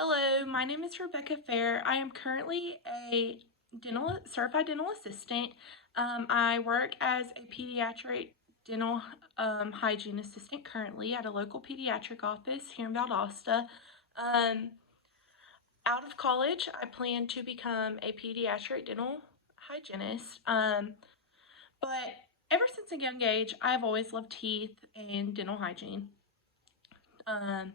Hello, my name is Rebecca Fair. I am currently a certified dental assistant. I work as a pediatric dental hygiene assistant currently at a local pediatric office here in Valdosta. Um, Out of college, I plan to become a pediatric dental hygienist. But ever since a young age, I've always loved teeth and dental hygiene. Um,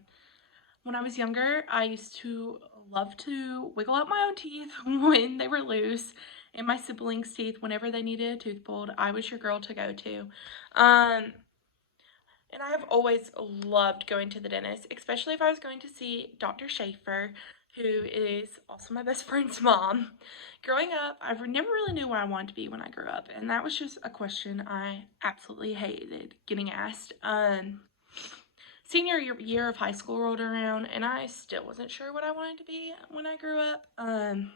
When I was younger, I used to love to wiggle out my own teeth when they were loose, and my siblings' teeth whenever they needed a tooth pulled. I was your girl to go to. Um, and I have always loved going to the dentist, especially if I was going to see Dr. Schaefer, who is also my best friend's mom. Growing up, I never really knew what I wanted to be when I grew up, and that was just a question I absolutely hated getting asked. Senior year of high school rolled around, and I still wasn't sure what I wanted to be when I grew up. And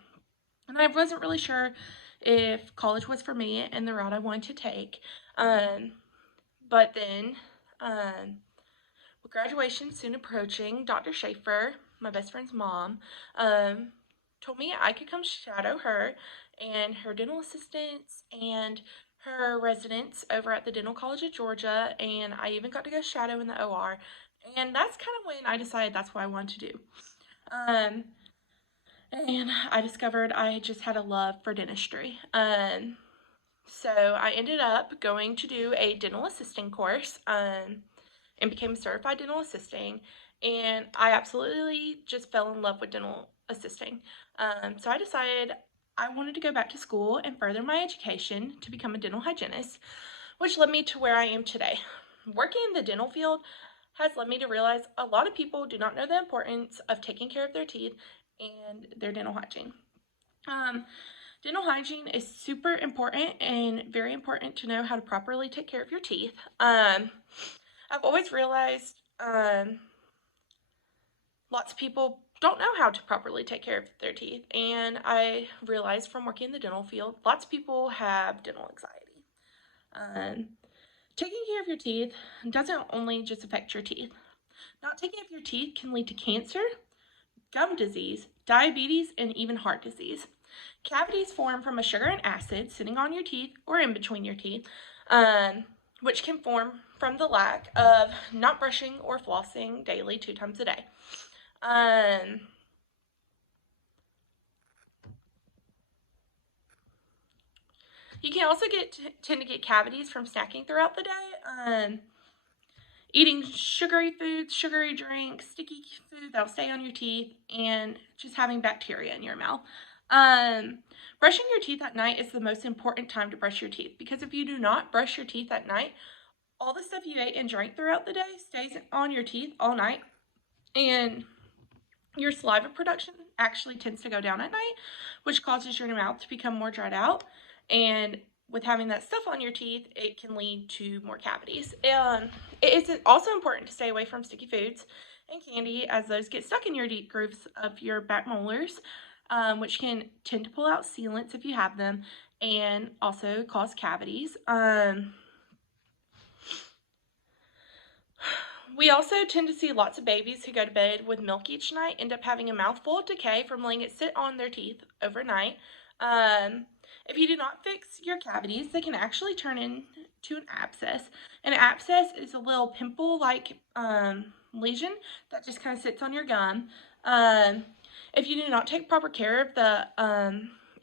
I wasn't really sure if college was for me and the route I wanted to take. But then, with graduation soon approaching, Dr. Schaefer, my best friend's mom, told me I could come shadow her and her dental assistants and her residents over at the Dental College of Georgia, and I even got to go shadow in the OR. And that's kind of when I decided that's what I wanted to do. And I discovered I just had a love for dentistry. So I ended up going to do a dental assisting course and became a certified dental assisting. And I absolutely just fell in love with dental assisting. So I decided I wanted to go back to school and further my education to become a dental hygienist, which led me to where I am today. Working in the dental field has led me to realize a lot of people do not know the importance of taking care of their teeth and their dental hygiene. Dental hygiene is super important and very important to know how to properly take care of your teeth. I've always realized lots of people don't know how to properly take care of their teeth, and I realized from working in the dental field, lots of people have dental anxiety. Taking care of your teeth doesn't only just affect your teeth. Not taking care of your teeth can lead to cancer, gum disease, diabetes, and even heart disease. Cavities form from a sugar and acid sitting on your teeth or in between your teeth, which can form from the lack of not brushing or flossing daily 2 times a day. You can also tend to get cavities from snacking throughout the day. Eating sugary foods, sugary drinks, sticky food that'll stay on your teeth, and just having bacteria in your mouth. Brushing your teeth at night is the most important time to brush your teeth, because if you do not brush your teeth at night, all the stuff you ate and drank throughout the day stays on your teeth all night, and your saliva production actually tends to go down at night, which causes your mouth to become more dried out, and with having that stuff on your teeth, it can lead to more cavities. It is also important to stay away from sticky foods and candy, as those get stuck in your deep grooves of your back molars, which can tend to pull out sealants if you have them, and also cause cavities. We also tend to see lots of babies who go to bed with milk each night end up having a mouthful of decay from letting it sit on their teeth overnight. If you do not fix your cavities, they can actually turn into an abscess. An abscess is a little pimple-like lesion that just kind of sits on your gum. If you do not take proper care of the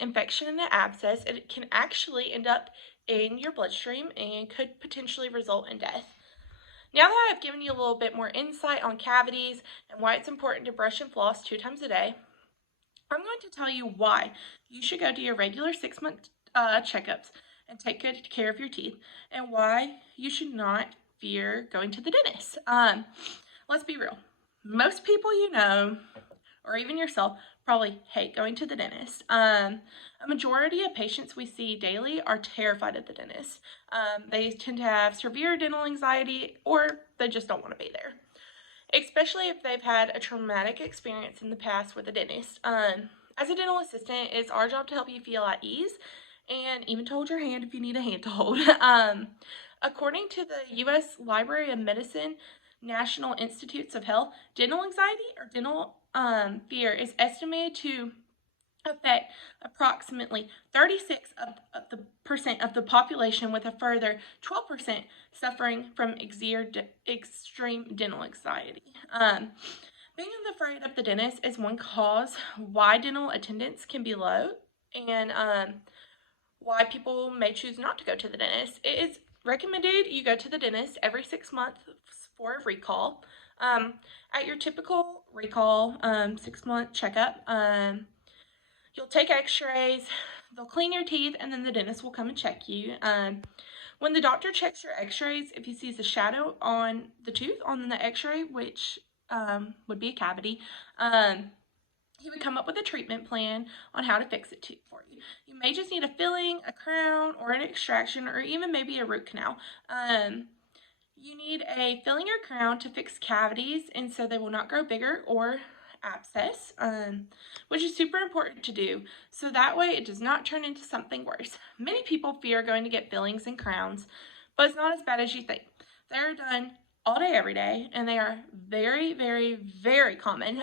infection in the abscess, it can actually end up in your bloodstream and could potentially result in death. Now that I've given you a little bit more insight on cavities and why it's important to brush and floss 2 times a day, I'm going to tell you why you should go to your regular 6-month checkups and take good care of your teeth, and why you should not fear going to the dentist. Let's be real. Most people you know, or even yourself, probably hate going to the dentist. A majority of patients we see daily are terrified of the dentist. They tend to have severe dental anxiety, or they just don't want to be there, especially if they've had a traumatic experience in the past with a dentist. As a dental assistant, it's our job to help you feel at ease and even to hold your hand if you need a hand to hold. According to the U.S. Library of Medicine, National Institutes of Health, dental anxiety or dental fear is estimated to affect approximately 36% of the population, with a further 12% suffering from extreme dental anxiety. Being afraid of the dentist is one cause why dental attendance can be low, and why people may choose not to go to the dentist. It is recommended you go to the dentist every 6 months for a recall. At your typical recall 6-month checkup, you'll take x-rays, they'll clean your teeth, and then the dentist will come and check you. When the doctor checks your x-rays, if he sees a shadow on the tooth on the x-ray, which would be a cavity, he would come up with a treatment plan on how to fix it for you. You may just need a filling, a crown, or an extraction, or even maybe a root canal. You need a filling or crown to fix cavities, and so they will not grow bigger or abscess, which is super important to do, so that way it does not turn into something worse. Many people fear going to get fillings and crowns, but it's not as bad as you think. They're done all day, every day, and they are very, very, very common.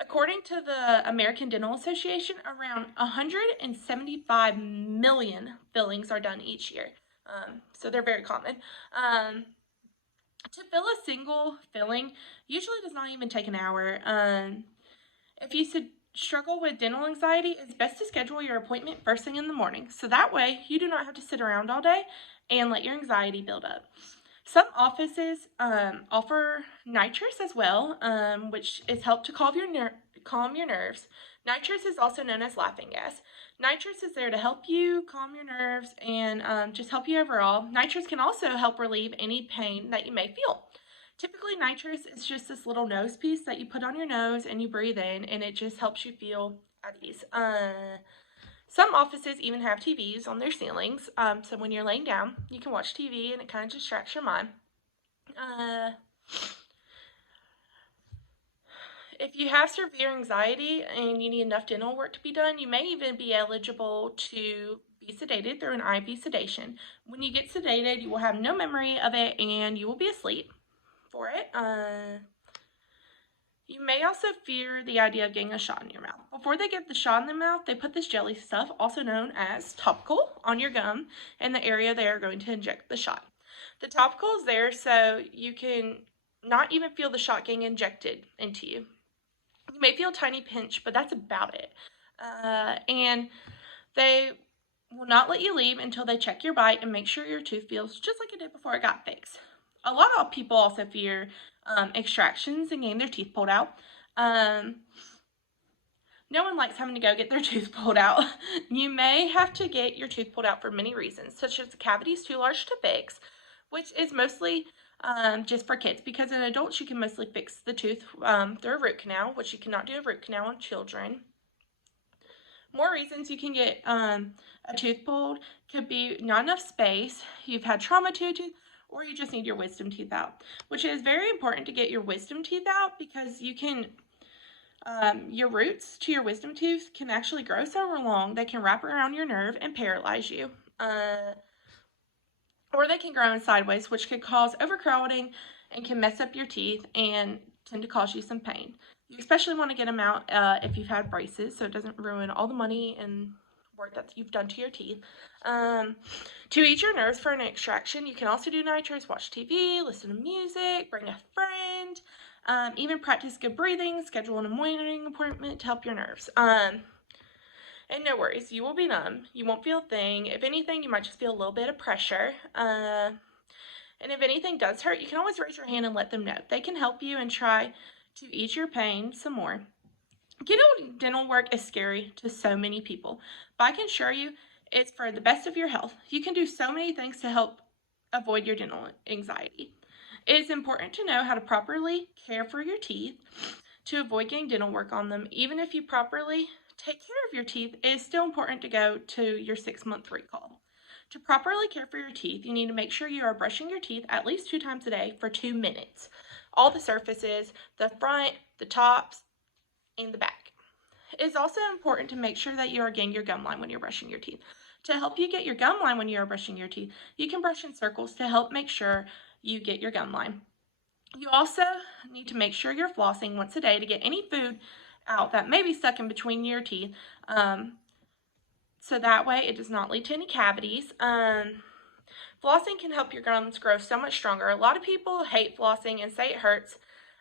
According to the American Dental Association, around 175 million fillings are done each year. So they're very common. To fill a single filling usually does not even take an hour. If you struggle with dental anxiety, it's best to schedule your appointment first thing in the morning, so that way you do not have to sit around all day and let your anxiety build up. Some offices offer nitrous as well, which is helped to calm your nerves. Nitrous is also known as laughing gas. Nitrous is there to help you calm your nerves and just help you overall. Nitrous can also help relieve any pain that you may feel. Typically, nitrous is just this little nose piece that you put on your nose and you breathe in, and it just helps you feel at ease. Some offices even have TVs on their ceilings, so when you're laying down, you can watch TV and it kind of distracts your mind. If you have severe anxiety and you need enough dental work to be done, you may even be eligible to be sedated through an IV sedation. When you get sedated, you will have no memory of it and you will be asleep for it. You may also fear the idea of getting a shot in your mouth. Before they get the shot in the mouth, they put this jelly stuff, also known as topical, on your gum in the area they are going to inject the shot. The topical is there so you can not even feel the shot getting injected into you. You may feel a tiny pinch, but that's about it. And they will not let you leave until they check your bite and make sure your tooth feels just like it did before it got fixed. A lot of people also fear extractions and getting their teeth pulled out. No one likes having to go get their tooth pulled out. You may have to get your tooth pulled out for many reasons, such as the cavity is too large to fix, which is mostly just for kids, because in adults you can mostly fix the tooth through a root canal, which you cannot do a root canal on children. More reasons you can get a tooth pulled could be not enough space, you've had trauma to a tooth, or you just need your wisdom teeth out, which is very important to get your wisdom teeth out because you can, your roots to your wisdom tooth can actually grow so long they can wrap around your nerve and paralyze you. Or they can grow in sideways, which could cause overcrowding and can mess up your teeth and tend to cause you some pain. You especially want to get them out if you've had braces, so it doesn't ruin all the money and work that you've done to your teeth. To ease your nerves for an extraction, you can also do nitrous, watch TV, listen to music, bring a friend, even practice good breathing, schedule a monitoring appointment to help your nerves. And no worries, you will be numb. You won't feel a thing. If anything, you might just feel a little bit of pressure. And if anything does hurt, you can always raise your hand and let them know. They can help you and try to ease your pain some more. Getting dental work is scary to so many people, but I can assure you it's for the best of your health. You can do so many things to help avoid your dental anxiety. It is important to know how to properly care for your teeth to avoid getting dental work on them. Even if you properly take care of your teeth, it is still important to go to your 6-month recall. To properly care for your teeth, you need to make sure you are brushing your teeth at least 2 times a day for 2 minutes. All the surfaces, the front, the tops, and the back. It is also important to make sure that you are getting your gum line when you're brushing your teeth. To help you get your gum line when you are brushing your teeth, you can brush in circles to help make sure you get your gum line. You also need to make sure you're flossing once a day to get any food out that may be stuck in between your teeth. So that way it does not lead to any cavities. Flossing can help your gums grow so much stronger. A lot of people hate flossing and say it hurts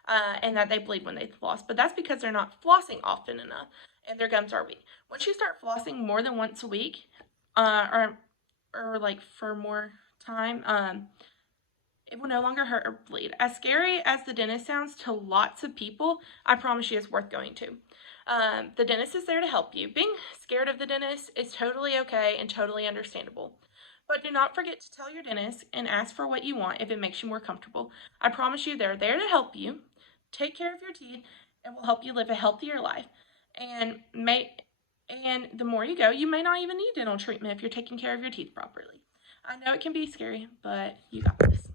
and that they bleed when they floss, but that's because they're not flossing often enough and their gums are weak. Once you start flossing more than once a week, or like for more time, it will no longer hurt or bleed. As scary as the dentist sounds to lots of people, I promise you it's worth going to. The dentist is there to help you. Being scared of the dentist is totally okay and totally understandable. But do not forget to tell your dentist and ask for what you want if it makes you more comfortable. I promise you they're there to help you, take care of your teeth, and will help you live a healthier life. And the more you go, you may not even need dental treatment if you're taking care of your teeth properly. I know it can be scary, but you got this.